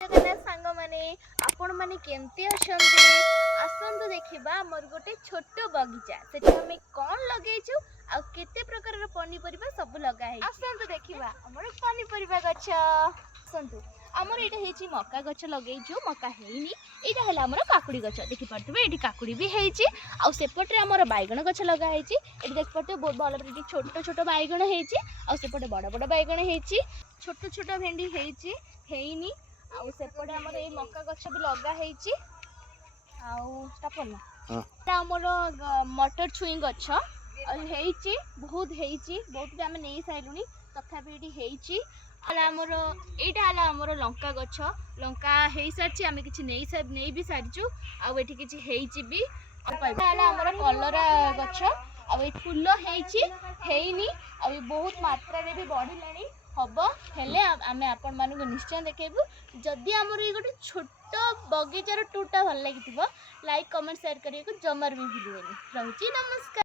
जगन्नाथ सांग माने आपण माने केमती अछंती आसंतु देखिबा मोर गोटे छोट बगीचा सेठी हमें कोन लगेइछु आ केते प्रकार रो पनीपरिबा सब लगा है आसंतु देखिबा हमर पनीपरिबा गछ आसंतु हमर एटा हेची मक्का गछ लगेइछु मक्का हेइनी एटा हला हमर काकुडी गछ देखि परतबे एटी काकुडी भी हेइची आ सेपटे हमर बाइगण गछ लगा हेची एटी देख परते बहुत भल एटी छोट छोट बाइगण हेची आ सेपटे बड़ बड़ बाइगण हेची छोट छोट भेंडी हेची हेइनी आउ सेपटे हमर ए मक्का गछ भी लगा हेची आउ स्टापल हमर मटर छुई गछ हेची बहुत भी आम नहीं साइलुनी तथापि एटी हेची हमर एटा हला हमर लंका गछ लंका हेई सारची आमे किछि नहीं भी सारचु आउ एठी किछि हेची भी हला हमर कलरा गछ आउ ए फूल हेची हेइनी आउ बहुत मात्रा रे भी बढ़िलानी हब हेले आमे आपण मानको निश्चय देखेबु जदि हमर ए गोटे छोट बगीचार टूरटा भल लागिथिबो लाइक कमेंट शेयर करियो जमार भी भूलिबेनी रहउची नमस्कार।